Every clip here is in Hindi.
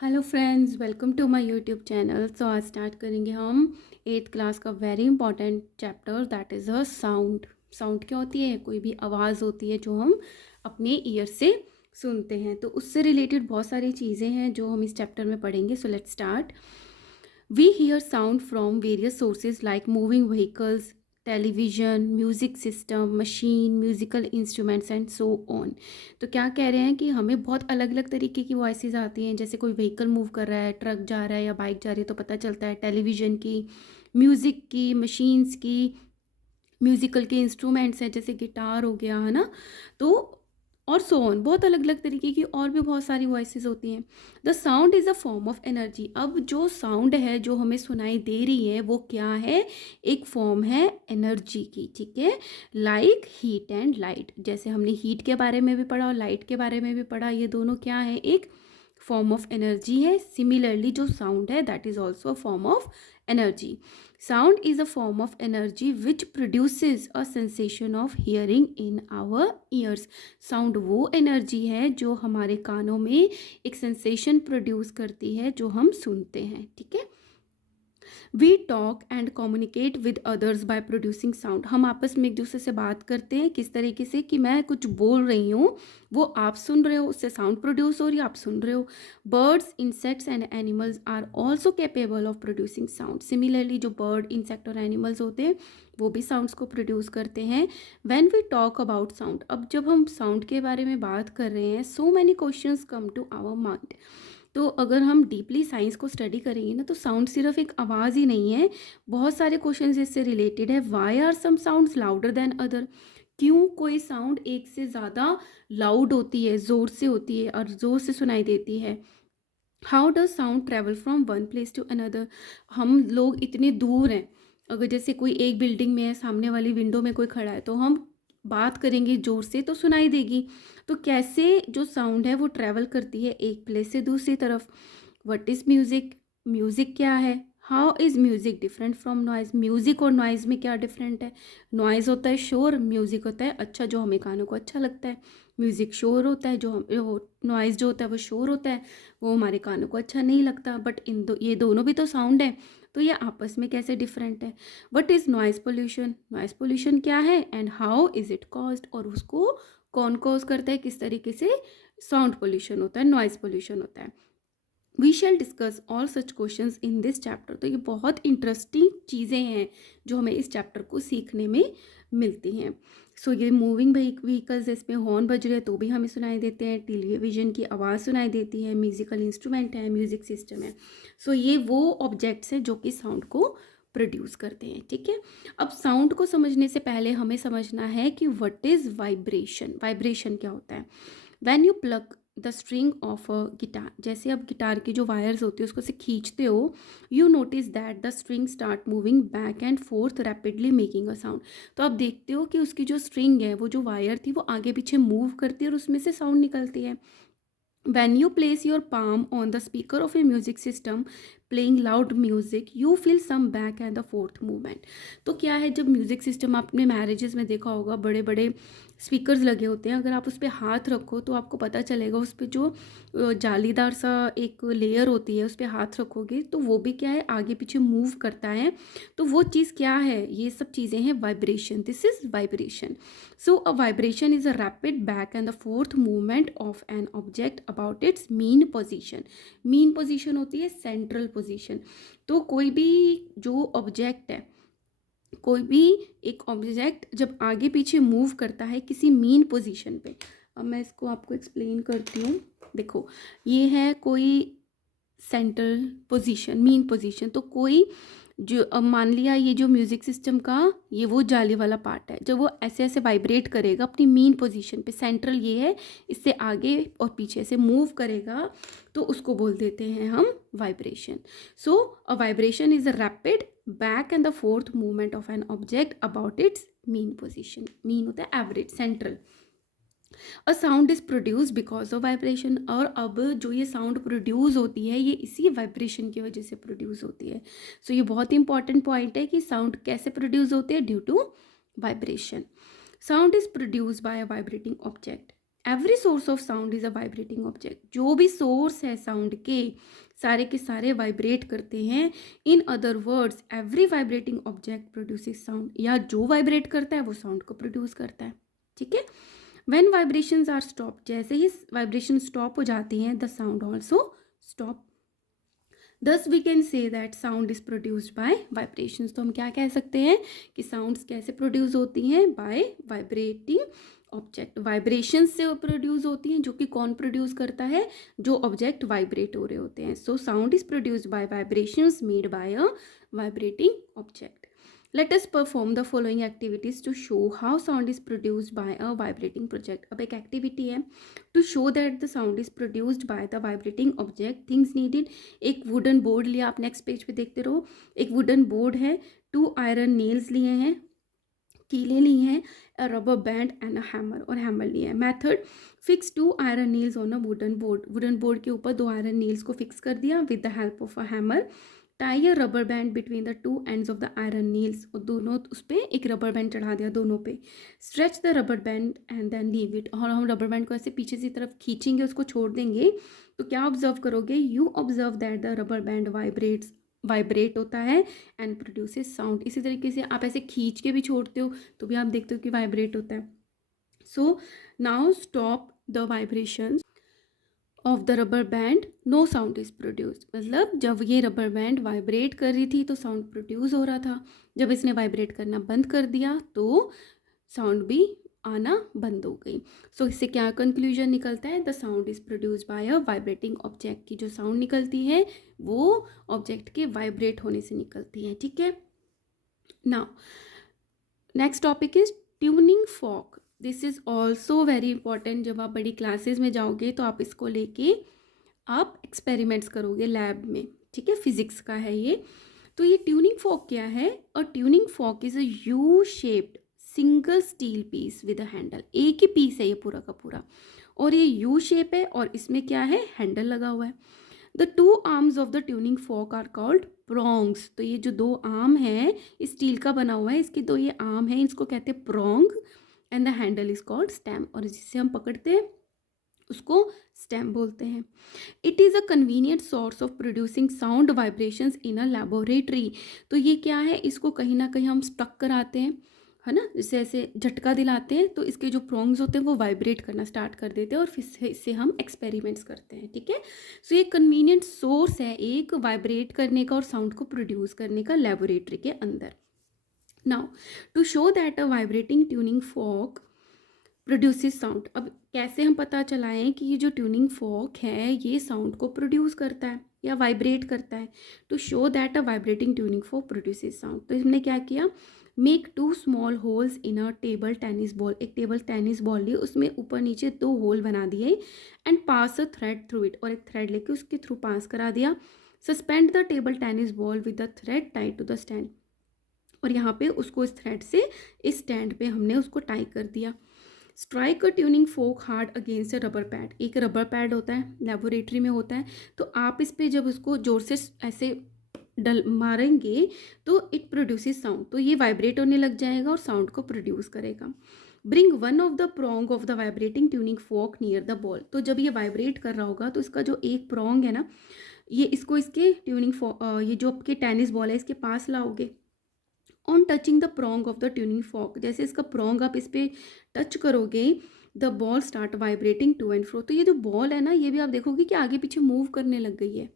Hello friends, welcome to my YouTube channel. So आज स्टार्ट करेंगे हम 8th क्लास का very important chapter that is a sound. Sound क्या होती है? कोई भी आवाज़ होती है जो हम अपने ईयर से सुनते हैं। तो उससे रिलेटेड बहुत सारी चीज़ें हैं जो हम इस चैप्टर में पढ़ेंगे। So let's start. We hear sound from various sources like moving vehicles, television, music system, machine, musical instruments and so on। तो क्या कह रहे हैं कि हमें बहुत अलग अलग तरीके की वॉइसेस आती हैं। जैसे कोई व्हीकल मूव कर रहा है, ट्रक जा रहा है या बाइक जा रही है तो पता चलता है। टेलीविज़न की, म्यूज़िक की, मशीन्स की, म्यूज़िकल के इंस्ट्रूमेंट्स हैं जैसे गिटार हो गया, है ना। तो और सो ऑन, बहुत अलग अलग तरीके की और भी बहुत सारी वॉइसेस होती हैं। The sound is a form of energy. अब जो साउंड है जो हमें सुनाई दे रही है वो क्या है? एक फॉर्म है एनर्जी की, ठीक है। लाइक हीट एंड लाइट, जैसे हमने हीट के बारे में भी पढ़ा और लाइट के बारे में भी पढ़ा। ये दोनों क्या है? एक फॉर्म ऑफ एनर्जी है। सिमिलरली जो साउंड है that is also a form of energy. Sound is a form of energy which produces a sensation of hearing in our ears. Sound वो एनर्जी है जो हमारे कानों में एक सेंसेशन प्रोड्यूस करती है जो हम सुनते हैं, ठीक है। We talk and communicate with others by producing sound. हम आपस में एक दूसरे से बात करते हैं किस तरीके से कि मैं कुछ बोल रही हूँ, वो आप सुन रहे हो, उससे साउंड प्रोड्यूस हो रही है, आप सुन रहे हो। Birds, insects and animals are also capable of producing sound. Similarly जो बर्ड, इंसेक्ट और एनिमल्स होते हैं वो भी साउंड्स को प्रोड्यूस करते हैं। When we talk about sound, अब जब हम साउंड के बारे में बात कर रहे हैं, so many questions come to our mind. तो अगर हम डीपली साइंस को स्टडी करेंगे ना, तो साउंड सिर्फ एक आवाज़ ही नहीं है, बहुत सारे क्वेश्चन इससे रिलेटेड है। Why are some sounds louder than other? क्यों कोई साउंड एक से ज़्यादा लाउड होती है, ज़ोर से होती है और ज़ोर से सुनाई देती है? How does sound travel from one place to another? हम लोग इतने दूर हैं, अगर जैसे कोई एक बिल्डिंग में है, सामने वाली विंडो में कोई खड़ा है, तो हम बात करेंगे ज़ोर से तो सुनाई देगी। तो कैसे जो साउंड है वो ट्रैवल करती है एक प्लेस से दूसरी तरफ? What is music? म्यूज़िक क्या है? How is music different from noise? Music और नॉइज़ में क्या डिफरेंट है? नॉइज़ होता है शोर, म्यूज़िक होता है अच्छा, जो हमें कानों को अच्छा लगता है। म्यूज़िक शोर होता है, जो नॉइज़ जो होता है वो शोर होता है, वो हमारे कानों को अच्छा नहीं लगता। बट ये दोनों भी तो साउंड है, तो ये आपस में कैसे डिफरेंट है? What is noise pollution? Noise pollution क्या है and how is it caused? और उसको कौन कॉज करता है? किस तरीके से साउंड पोल्यूशन होता है, नॉइज़ पोल्यूशन होता है? We shall discuss all such questions in this chapter. तो ये बहुत इंटरेस्टिंग चीज़ें हैं जो हमें इस चैप्टर को सीखने में मिलती हैं। सो ये मूविंग व्हीकल्स, इसमें हॉर्न बज रहे हैं तो भी हमें सुनाई देते हैं, टेलीविजन की आवाज़ सुनाई देती है, म्यूज़िकल इंस्ट्रूमेंट है, म्यूज़िक सिस्टम है। सो ये वो ऑब्जेक्ट्स हैं जो कि साउंड को प्रोड्यूस करते हैं, ठीक है। अब साउंड को समझने से पहले हमें समझना है कि व्हाट इज़ वाइब्रेशन। वाइब्रेशन क्या होता है? When you plug the string of a guitar, जैसे आप गिटार की जो वायर्स होती है उसको से खींचते हो, you notice that the string start moving back and fourth rapidly making a sound. तो आप देखते हो कि उसकी जो स्ट्रिंग है, वो जो वायर थी, वो आगे पीछे मूव करती है और उसमें से साउंड निकलती है। When you place your palm on the speaker of a music system playing loud music, you feel some back and the fourth movement। तो क्या है, जब म्यूज़िक सिस्टम आपने मैरिजेस में देखा होगा, बड़े बड़े स्पीकर्स लगे होते हैं, अगर आप उस पर हाथ रखो तो आपको पता चलेगा उस पर जो जालीदार सा एक लेयर होती है, उस पर हाथ रखोगे तो वो भी क्या है, आगे पीछे मूव करता है। तो वो चीज़ क्या है? ये सब चीज़ें हैं vibration. This is vibration. So a vibration is a rapid back and the forth movement of an object about its mean position। mean position होती है central position। तो कोई भी जो ऑब्जेक्ट है, कोई भी एक ऑब्जेक्ट जब आगे पीछे मूव करता है किसी मीन पोजीशन पे, अब मैं इसको आपको एक्सप्लेन करती हूँ। देखो, ये है कोई सेंट्रल पोजीशन, मीन पोजीशन। तो कोई जो, अब मान लिया ये जो म्यूज़िक सिस्टम का ये वो जाली वाला पार्ट है, जब वो ऐसे ऐसे वाइब्रेट करेगा अपनी मीन पोजीशन पे, सेंट्रल ये है, इससे आगे और पीछे से मूव करेगा, तो उसको बोल देते हैं हम vibration. So a vibration is a rapid back and the fourth movement of an object about it's mean position. Mean होता है average, central. A sound is produce because of vibration. और अब जो ये साउंड प्रोड्यूस होती है, ये इसी वाइब्रेशन की वजह से प्रोड्यूस होती है। सो ये बहुत इंपॉर्टेंट पॉइंट है कि साउंड कैसे प्रोड्यूस होते हैं, due to vibration. Sound is produce by a vibrating object. Every source of sound is a vibrating object. जो भी सोर्स है साउंड के सारे वाइब्रेट करते हैं। In other words every vibrating object produces sound, या जो वाइब्रेट करता है वो साउंड को प्रोड्यूस करता है। ठीक है। व्हेन वाइब्रेशंस आर स्टॉप, जैसे ही वाइब्रेशन स्टॉप हो जाती हैं the sound also stop. Thus we can say that sound is produced by vibrations. तो हम क्या कह सकते हैं कि साउंड्स कैसे प्रोड्यूस होती हैं, बाय वाइब्रेटिंग ऑब्जेक्ट। वाइब्रेशंस से प्रोड्यूस होती हैं, जो कि कौन प्रोड्यूस करता है, जो ऑब्जेक्ट वाइब्रेट हो रहे होते हैं। So sound is produced by vibrations made by a vibrating object. Let us perform the following activities to show how sound is produced by a vibrating project. अब एक एक्टिविटी है to show that the sound is produced by the vibrating object. Things needed, एक वुडन बोर्ड लिया, आप नेक्स्ट पेज पे देखते रहो। एक वुडन बोर्ड है, 2 आयरन नेल्स लिए हैं, कीले लिए हैं, अ rubber band and a hammer, और हैमर लिया है। Method, fix 2 iron nails on a wooden board. Wooden board के ऊपर 2 आयरन नेल्स को फिक्स कर दिया with the help of a hammer. Tie a rubber band between the 2 ends of the iron nails, और दोनों उस पर एक रबर बैंड चढ़ा दिया दोनों पे। Stretch the rubber band and then leave it, और हम रबर बैंड को ऐसे पीछे की तरफ खींचेंगे, उसको छोड़ देंगे। तो क्या ऑब्जर्व करोगे, you observe that the rubber band vibrate होता है एंड प्रोड्यूसेस साउंड। इसी तरीके से आप ऐसे खींच के भी छोड़ते हो तो भी आप देखते हो कि वाइब्रेट होता है। So now stop the vibrations of the rubber band, no sound is produced. मतलब जब ये रबर बैंड वाइब्रेट कर रही थी तो साउंड प्रोड्यूस हो रहा था, जब इसने वाइब्रेट करना बंद कर दिया तो साउंड भी आना बंद हो गई। सो इससे क्या कंक्लूजन निकलता है, the sound is produced bye a vibrating object. की जो साउंड निकलती है वो ऑब्जेक्ट के वाइब्रेट होने से निकलती है। ठीक है। Now next topic is tuning fork. This is also very important. जब आप बड़ी क्लासेस में जाओगे तो आप इसको लेके आप एक्सपेरिमेंट्स करोगे लैब में। ठीक है, फिजिक्स का है ये। तो ये ट्यूनिंग फॉर्क क्या है, और tuning fork is a U shaped single steel peace with a handle. एक ही पीस है ये पूरा का पूरा, और ये यू शेप है, और इसमें क्या है, हैंडल लगा हुआ है। The 2 arms of the tuning fork are called prongs. तो ये जो 2 आर्म है स्टील का बना हुआ है, इसके 2 ये आर्म है, इसको कहते हैं prong, and the handle is called stem, और जिससे हम पकड़ते हैं उसको स्टेम बोलते हैं। It is a convenient source of producing sound vibrations in a laboratory. तो ये क्या है, इसको कहीं ना कहीं हम स्टक कराते हैं, है ना, जैसे ऐसे झटका दिलाते हैं तो इसके जो प्रोंग्स होते हैं वो वाइब्रेट करना स्टार्ट कर देते हैं, और फिर इससे हम एक्सपेरिमेंट्स करते हैं। ठीक है। सो ये कन्वीनियंट सोर्स है एक वाइब्रेट करने का और साउंड को प्रोड्यूस करने का लेबोरेटरी के अंदर। Now to show that a vibrating tuning fork produces sound. अब कैसे हम पता चलाएं कि ये जो ट्यूनिंग फॉर्क है ये साउंड को प्रोड्यूस करता है या वाइब्रेट करता है। To show that a vibrating tuning fork produces sound, तो हमने क्या किया, make 2 small holes in a table tennis ball. एक टेबल टेनिस बॉल ली, उसमें ऊपर नीचे 2 होल बना दिए, and pass a thread through it, और एक थ्रेड लेके उसके थ्रू पास करा दिया। Suspend the table tennis ball with the thread tied to the stand, और यहाँ पे उसको इस थ्रेड से इस स्टैंड पे हमने उसको टाई कर दिया। Strike a tuning folk hard against a rubber pad. एक रबर पैड होता है, लेबोरेटरी में होता है, तो आप इस पर जब उसको जोर से ऐसे डल मारेंगे तो इट प्रोड्यूसेस साउंड, तो ये वाइब्रेट होने लग जाएगा और साउंड को प्रोड्यूस करेगा। Bring one of the prong of the vibrating tuning folk near the ball. तो जब ये वाइब्रेट कर रहा होगा तो इसका जो एक प्रोंग है ना, ये इसको इसके ट्यूनिंग ये जो आपके टेनिस बॉल है इसके पास लाओगे। On touching the prong of the tuning fork, जैसे इसका प्रोंग आप इस पर टच करोगे the ball start vibrating to and fro. तो ये जो बॉल है ना ये भी आप देखोगे कि आगे पीछे मूव करने लग गई है।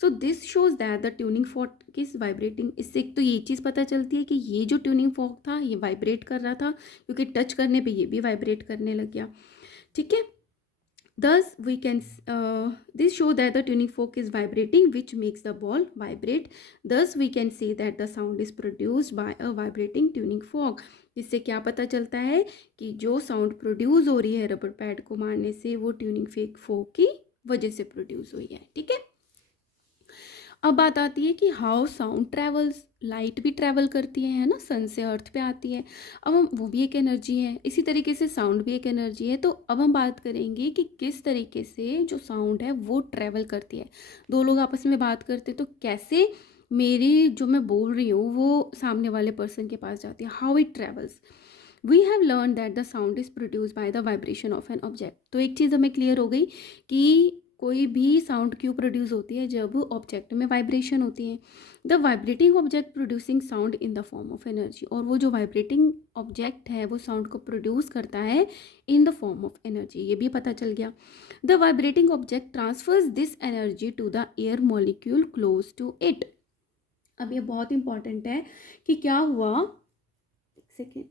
So this shows that the tuning fork is vibrating. इससे एक तो ये चीज़ पता चलती है कि ये जो ट्यूनिंग फॉर्क था ये वाइब्रेट कर रहा था, क्योंकि टच करने पे ये भी वाइब्रेट करने लग गया। ठीक है। Thus, this show that the tuning fork is vibrating, which makes the ball vibrate. Thus, we can say that the sound is produced by a vibrating tuning fork. इससे क्या पता चलता है कि जो साउंड प्रोड्यूस हो रही है रबर पैड को मारने से वो ट्यूनिंग फोक की वजह से प्रोड्यूस हुई है। ठीक है। अब बात आती है कि हाउ साउंड ट्रैवल्स। लाइट भी ट्रैवल करती है ना, सन से अर्थ पे आती है। अब हम वो भी एक एनर्जी है, इसी तरीके से साउंड भी एक एनर्जी है। तो अब हम बात करेंगे कि किस तरीके से जो साउंड है वो ट्रैवल करती है। 2 लोग आपस में बात करते तो कैसे मेरी जो मैं बोल रही हूँ वो सामने वाले पर्सन के पास जाती है, how it travels. We have learn that the sound is produce by the vibration of an object. तो एक चीज़ हमें क्लियर हो गई कि कोई भी साउंड क्यों प्रोड्यूस होती है, जब ऑब्जेक्ट में वाइब्रेशन होती है। The vibrating object producing sound in the form of energy, और वो जो वाइब्रेटिंग ऑब्जेक्ट है वो साउंड को प्रोड्यूस करता है in the form of energy, ये भी पता चल गया। The vibrating object transfers this energy to the air molecule close to it. अब ये बहुत इंपॉर्टेंट है कि क्या हुआ, एक सेकेंड,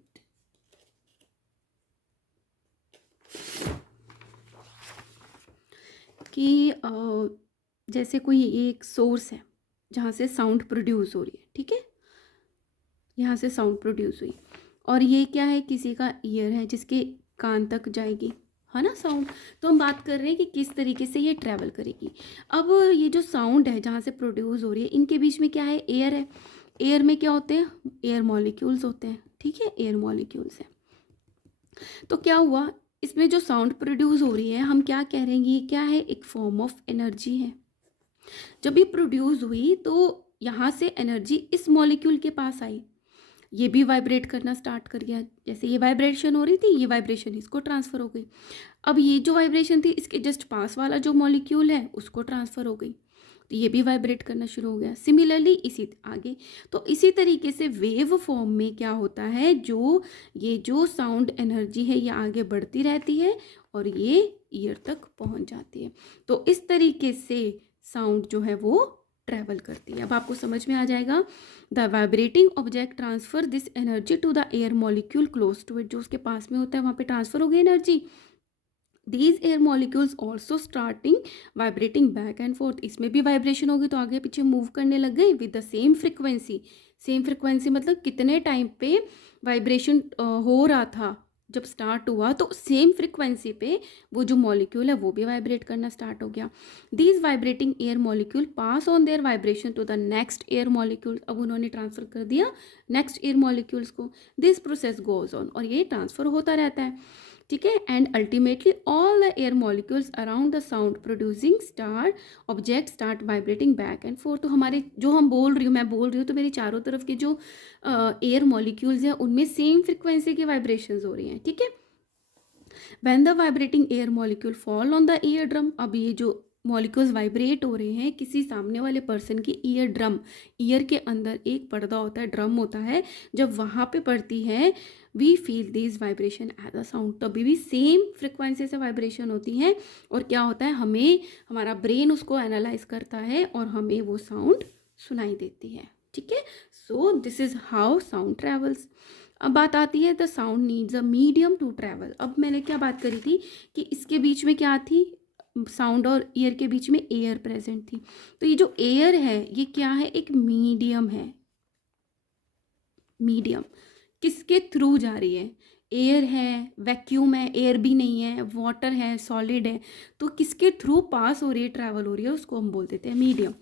कि जैसे कोई एक सोर्स है जहाँ से साउंड प्रोड्यूस हो रही है, ठीक है, यहाँ से साउंड प्रोड्यूस हुई, और ये क्या है, किसी का ईयर है जिसके कान तक जाएगी, है ना साउंड। तो हम बात कर रहे हैं कि किस तरीके से ये ट्रैवल करेगी। अब ये जो साउंड है जहाँ से प्रोड्यूस हो रही है, इनके बीच में क्या है, एयर है। एयर में क्या होते हैं, एयर मॉलिक्यूल्स होते हैं, ठीक है, एयर मॉलिक्यूल्स हैं। तो क्या हुआ, इसमें जो साउंड प्रोड्यूस हो रही है, हम क्या कह रहे हैं, ये क्या है, एक फॉर्म ऑफ एनर्जी है। जब ये प्रोड्यूस हुई तो यहाँ से एनर्जी इस मॉलिक्यूल के पास आई, ये भी वाइब्रेट करना स्टार्ट कर गया। जैसे ये वाइब्रेशन हो रही थी, ये वाइब्रेशन इसको ट्रांसफ़र हो गई। अब ये जो वाइब्रेशन थी, इसके जस्ट पास वाला जो मॉलिक्यूल है उसको ट्रांसफ़र हो गई, तो ये भी वाइब्रेट करना शुरू हो गया। सिमिलरली इसी आगे, तो इसी तरीके से वेव फॉर्म में क्या होता है, जो ये जो साउंड एनर्जी है ये आगे बढ़ती रहती है और ये ईयर तक पहुंच जाती है। तो इस तरीके से साउंड जो है वो ट्रैवल करती है। अब आपको समझ में आ जाएगा, the vibrating object transfer this energy to the air molecule close to it, जो उसके पास में होता है वहाँ पे ट्रांसफर हो गई energy. These air molecules also starting vibrating back and fourth, इसमें भी वाइब्रेशन होगी तो आगे पीछे मूव करने लग गई with the same frequency. Same frequency मतलब कितने टाइम पे वाइब्रेशन हो रहा था, जब स्टार्ट हुआ तो सेम फ्रिक्वेंसी पे वो जो मॉलिक्यूल है वो भी वाइब्रेट करना स्टार्ट हो गया। These vibrating air molecule pass on their vibration to the next air molecule, अब उन्होंने ट्रांसफर कर दिया नेक्स्ट एयर मॉलिक्यूल्स को। दिस प्रोसेस गोज ऑन, और ये ट्रांसफर होता रहता है, ठीक है। And ultimately all the air molecules around the sound producing star object start vibrating back and forth. तो हमारे जो हम बोल रही हूँ, मैं बोल रही हूँ, तो मेरी चारों तरफ के जो एयर मॉलिक्यूल्स हैं उनमें सेम फ्रिक्वेंसी की वाइब्रेशंस हो रही हैं, ठीक है। When the vibrating air molecule fall on the ear drum, अब ये जो मॉलिक्यूल्स वाइब्रेट हो रहे हैं किसी सामने वाले पर्सन की ईयर ड्रम, ईयर के अंदर एक पर्दा होता है, ड्रम होता है, जब वहाँ पे पड़ती है, we feel this vibration as a sound, तभी भी सेम फ्रिक्वेंसी से वाइब्रेशन होती है, और क्या होता है, हमें हमारा ब्रेन उसको एनालाइज करता है और हमें वो साउंड सुनाई देती है, ठीक है। So this is how sound travels. अब बात आती है the sound needs a medium to travel. अब मैंने क्या बात करी थी कि इसके बीच में क्या थी, साउंड और ईयर के बीच में एयर प्रेजेंट थी। तो ये जो एयर है ये क्या है, एक मीडियम है। मीडियम किसके थ्रू जा रही है, एयर है, वैक्यूम है, एयर भी नहीं है, वाटर है, सॉलिड है, तो किसके थ्रू पास हो रही है, ट्रैवल हो रही है, उसको हम बोल देते हैं मीडियम।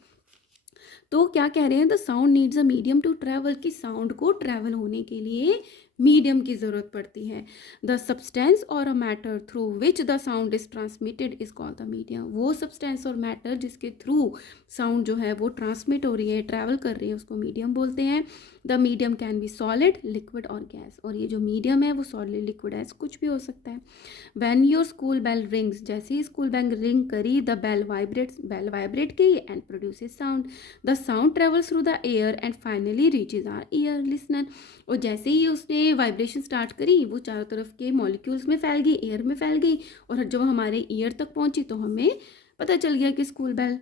तो क्या कह रहे हैं, the sound needs a medium to travel, कि साउंड को ट्रैवल होने के लिए मीडियम की ज़रूरत पड़ती है। द सब्सटेंस और a matter through which the sound is transmitted is called the medium. वो सब्सटेंस और मैटर जिसके थ्रू साउंड जो है वो ट्रांसमिट हो रही है, ट्रैवल कर रही है, उसको मीडियम बोलते हैं। The medium can be solid, liquid और गैस, और ये जो मीडियम है वो सॉलिड, लिक्विड, गैस कुछ भी हो सकता है। When your school bell rings, जैसे ही स्कूल बेल रिंग करी, the bell vibrates, bell vibrate की and produces sound. The sound travels through the air and finally reaches our ear listener. और जैसे ही उसने वाइब्रेशन स्टार्ट करी वो चारों तरफ के मॉलिक्यूल्स में फैल गई, एयर में फैल गई, और जब हमारे ईयर तक पहुंची तो हमें पता चल गया कि स्कूल बेल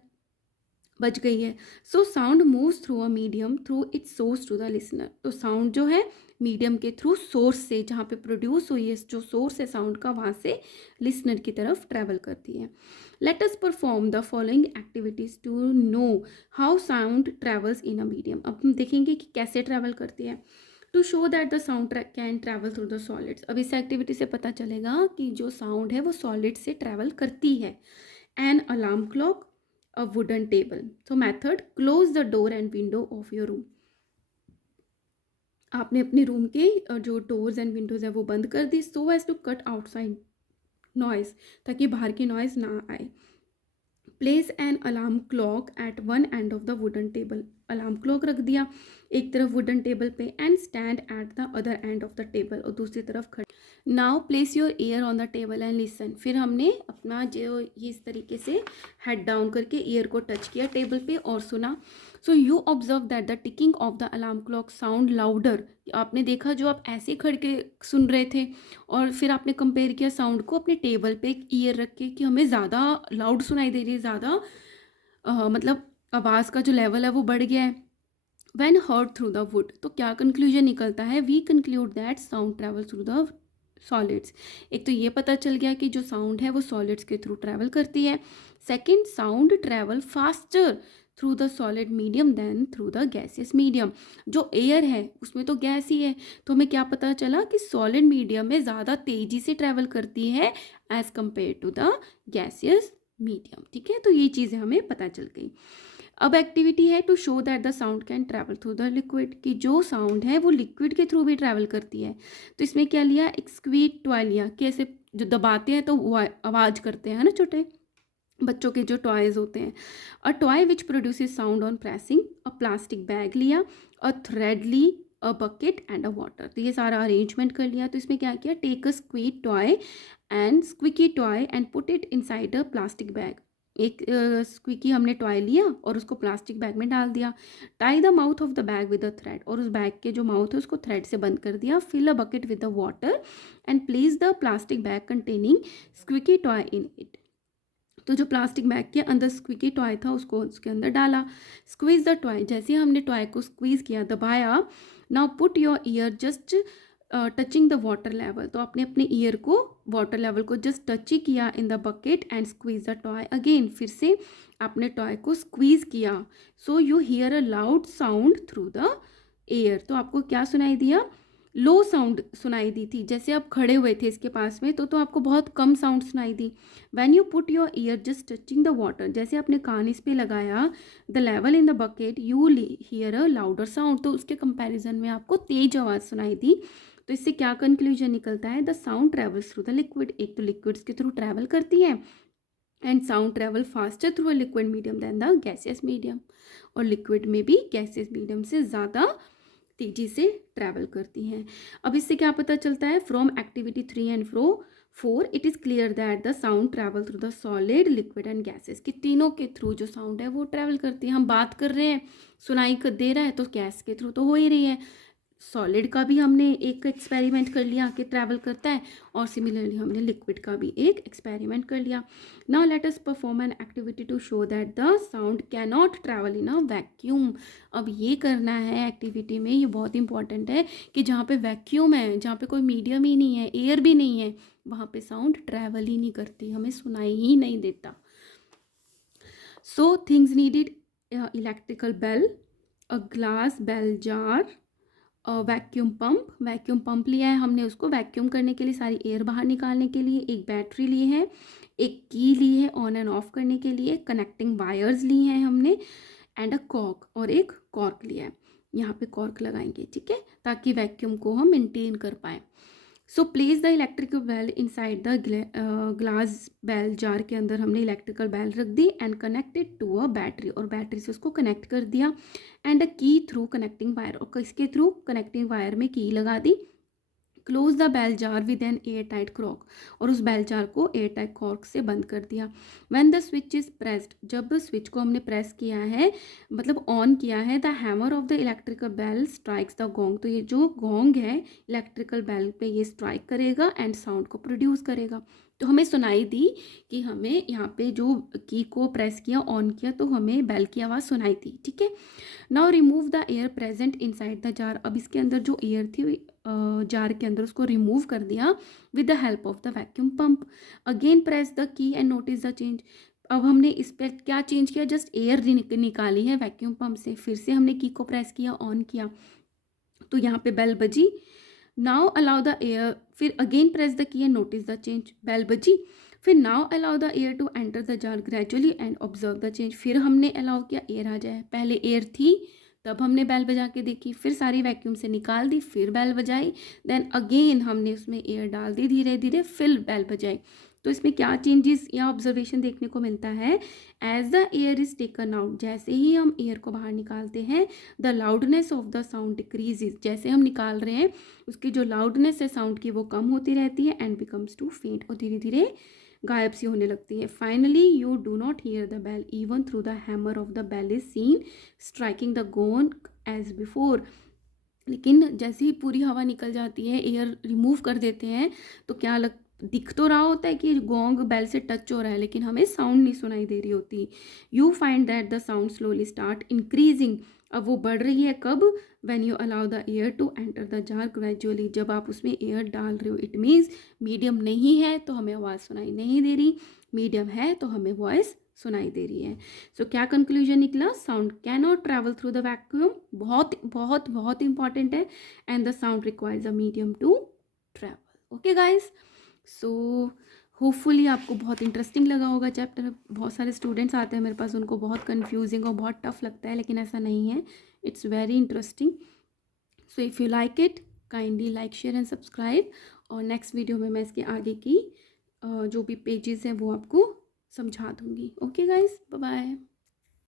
बच गई है। So sound moves through a medium through its source to the listener. तो साउंड जो है मीडियम के थ्रू सोर्स से, जहाँ पे प्रोड्यूस हुई है, जो सोर्स है साउंड का, वहाँ से लिसनर की तरफ ट्रैवल करती है। Let us perform the following activities to know how sound travels in a medium. अब हम देखेंगे कि कैसे ट्रैवल करती है। To show that the sound can travel through the solids. अब इस एक्टिविटी से पता चलेगा कि जो साउंड है वो सॉलिड से ट्रैवल करती है। N alarm clock, a wooden table. So method, close the door and window of your room. आपने अपने रूम के जो डोर्स एंड विंडोज है वो बंद कर दी, so as to cut outside noise, ताकि बाहर की नॉइज ना आए। Place an alarm clock at one end of the wooden table. Alarm clock रख दिया एक तरफ वुडन टेबल पे and stand at the other end of the table, और दूसरी तरफ खड़े। Now place your ear on the table and listen. फिर हमने अपना जो ये इस तरीके से हेड डाउन करके ईयर को टच किया टेबल पे और सुना। So you observe that the ticking of the alarm clock sound louder. आपने देखा जो आप ऐसे खड़ के सुन रहे थे और फिर आपने कंपेयर किया साउंड को अपने टेबल पे ईयर रख के कि हमें ज़्यादा लाउड सुनाई दे रही है, ज़्यादा मतलब आवाज़ का जो लेवल है वो बढ़ गया है। When heard through the wood, तो क्या कंक्लूजन निकलता है, we conclude that sound travel through the solids. एक तो ये पता चल गया कि जो साउंड है वो सॉलिड्स के थ्रू ट्रैवल करती है। Second, sound travel faster through the solid medium than through the gaseous medium. जो एयर है उसमें तो गैस ही है, तो हमें क्या पता चला कि सॉलिड मीडियम में ज़्यादा तेज़ी से ट्रैवल करती है as compare to the gaseous medium. ठीक है, तो ये चीज़ें हमें पता चल गई। अब एक्टिविटी है to show that the sound can travel through the liquid, कि जो साउंड है वो लिक्विड के थ्रू भी ट्रैवल करती है। तो इसमें क्या लिया, एक स्क्वीड टॉय लिया, कैसे जो दबाते हैं तो वो आवाज़ करते हैं ना, छोटे बच्चों के जो टॉयज़ होते हैं। A toy which produces sound on pressing. A plastic bag लिया, अ थ्रेड ली, a bucket and a water. तो ये सारा अरेंजमेंट कर लिया। तो इसमें क्या किया, take a squeaky toy and squeaky toy and put it inside a plastic bag. एक स्क्विकी हमने टॉय लिया और उसको प्लास्टिक बैग में डाल दिया। Tie the mouth of the bag with a thread, और उस बैग के जो माउथ है उसको थ्रेड से बंद कर दिया। Fill a bucket with the water and place the plastic bag containing squeaky toy in it. तो जो प्लास्टिक बैग के अंदर स्क्विकी टॉय था उसको उसके अंदर डाला। स्क्वीज द टॉय, जैसे हमने टॉय को स्क्वीज किया, दबाया। Now put your ear just touching the water level, तो आपने अपने ईयर को वाटर लेवल को जस्ट टच ही किया इन the bucket and squeeze the toy again. फिर से आपने टॉय को स्क्वीज किया। So you hear a loud sound through the air, तो आपको क्या सुनाई दिया, लो साउंड सुनाई दी थी। जैसे आप खड़े हुए थे इसके पास में तो आपको बहुत कम साउंड सुनाई दी। When you put your ear just touching the water, जैसे आपने कान इस पे लगाया, the level in the bucket you hear a louder sound, तो उसके कंपैरिजन में आपको तेज आवाज़ सुनाई दी। तो इससे क्या कंक्लूजन निकलता है, the sound travels through the liquid. एक तो लिक्विड्स के थ्रू ट्रैवल करती है and sound travel faster through a liquid medium than the gaseous medium, और लिक्विड में भी गैसियस मीडियम से ज़्यादा तेजी से ट्रैवल करती हैं। अब इससे क्या पता चलता है, from activity 3 and 4 it is clear that the sound travel through the solid, liquid and gases, कि तीनों के थ्रू जो साउंड है वो ट्रैवल करती है। हम बात कर रहे हैं, सुनाई दे रहा है तो गैस के थ्रू तो हो ही रही है। सॉलिड का भी हमने एक एक्सपेरिमेंट कर लिया कि ट्रैवल करता है, और सिमिलरली हमने लिक्विड का भी एक एक्सपेरिमेंट कर लिया। Now let us perform an activity to show that the sound can not travel in a vacuum. अब ये करना है एक्टिविटी में, ये बहुत इंपॉर्टेंट है कि जहाँ पे वैक्यूम है, जहाँ पे कोई मीडियम ही नहीं है, एयर भी नहीं है, वहाँ पे साउंड ट्रैवल ही नहीं करती, हमें सुनाई ही नहीं देता। So things needed, electrical bell, a glass bell jar, vacuum pump लिया है हमने, उसको वैक्यूम करने के लिए, सारी एयर बाहर निकालने के लिए। एक बैटरी ली है, एक की ली है ऑन एंड ऑफ करने के लिए, कनेक्टिंग वायर्स ली हैं हमने, एंड अ कॉर्क, और एक कॉर्क लिया है। यहाँ पे कॉर्क लगाएंगे, ठीक है, ताकि वैक्यूम को हम मेंटेन कर पाएँ। So place the electrical bell inside the glass bell jar, के अंदर हमने इलेक्ट्रिकल बेल रख दी and connected to a battery, और बैटरी से उसको कनेक्ट कर दिया। एंड अ की थ्रू कनेक्टिंग वायर, और किसके थ्रू, कनेक्टिंग वायर में की लगा दी। Close the bell jar with an air tight cork, और उस बेल जार को एयर टाइट कॉर्क से बंद कर दिया। When the switch is pressed, जब स्विच को हमने प्रेस किया है, मतलब ऑन किया है, the hammer of the electrical bell strikes the gong, तो ये जो गोंग है इलेक्ट्रिकल बेल पे ये स्ट्राइक करेगा एंड साउंड को प्रोड्यूस करेगा। तो हमें सुनाई दी कि हमें यहाँ पे जो की को प्रेस किया, ऑन किया, तो हमें बेल की आवाज़ सुनाई दी, ठीक है। Now remove the air present inside the jar, अब इसके अंदर जो एयर थी जार के अंदर, उसको रिमूव कर दिया with the help of the vacuum pump. Again press the key and notice the change, अब हमने इस पर क्या चेंज किया, जस्ट एयर निकाली है वैक्यूम पंप से। फिर से हमने की को प्रेस किया, ऑन किया, तो यहाँ पे बेल बजी। नाउ अलाउ द एयर, फिर again press the key and notice the change, bell बजी। फिर now allow the air to enter the jar gradually and observe the change, फिर हमने अलाउ किया एयर आ जाए। पहले एयर थी तब हमने बेल बजा के देखी, फिर सारी वैक्यूम से निकाल दी, फिर बेल बजाई, देन अगेन हमने उसमें एयर डाल दी धीरे धीरे, फिर बेल बजाई। तो इसमें क्या चेंजेस या ऑब्जर्वेशन देखने को मिलता है, as the air is taken out, जैसे ही हम एयर को बाहर निकालते हैं, the loudness of the sound decreases, जैसे हम निकाल रहे हैं उसकी जो लाउडनेस है साउंड की वो कम होती रहती है, एंड बिकम्स टू फेंट, और धीरे धीरे गायब सी होने लगती है। Finally you do not hear the bell even through the hammer of the bell is seen striking the gong as before, लेकिन जैसे ही पूरी हवा निकल जाती है, एयर रिमूव कर देते हैं, तो क्या दिख तो रहा होता है कि गोंग बेल से टच हो रहा है, लेकिन हमें साउंड नहीं सुनाई दे रही होती। You find that the sound slowly start increasing, अब वो बढ़ रही है कब, when you allow the air to enter the jar gradually, जब आप उसमें एयर डाल रहे हो। इट मीन्स मीडियम नहीं है तो हमें आवाज़ सुनाई नहीं दे रही, मीडियम है तो हमें वॉइस सुनाई दे रही है। सो क्या कंक्लूजन निकला, sound can not travel through the vacuum, बहुत बहुत बहुत इंपॉर्टेंट है, and the sound requires a medium to travel. Okay guys, so hopefully आपको बहुत इंटरेस्टिंग लगा होगा चैप्टर। बहुत सारे स्टूडेंट्स आते हैं मेरे पास, उनको बहुत कन्फ्यूजिंग और बहुत टफ लगता है, लेकिन ऐसा नहीं है, it's very interesting. So if you like it, kindly like share and subscribe, और नेक्स्ट वीडियो में मैं इसके आगे की जो भी पेजेस हैं वो आपको समझा दूँगी। Okay guys, bye bye.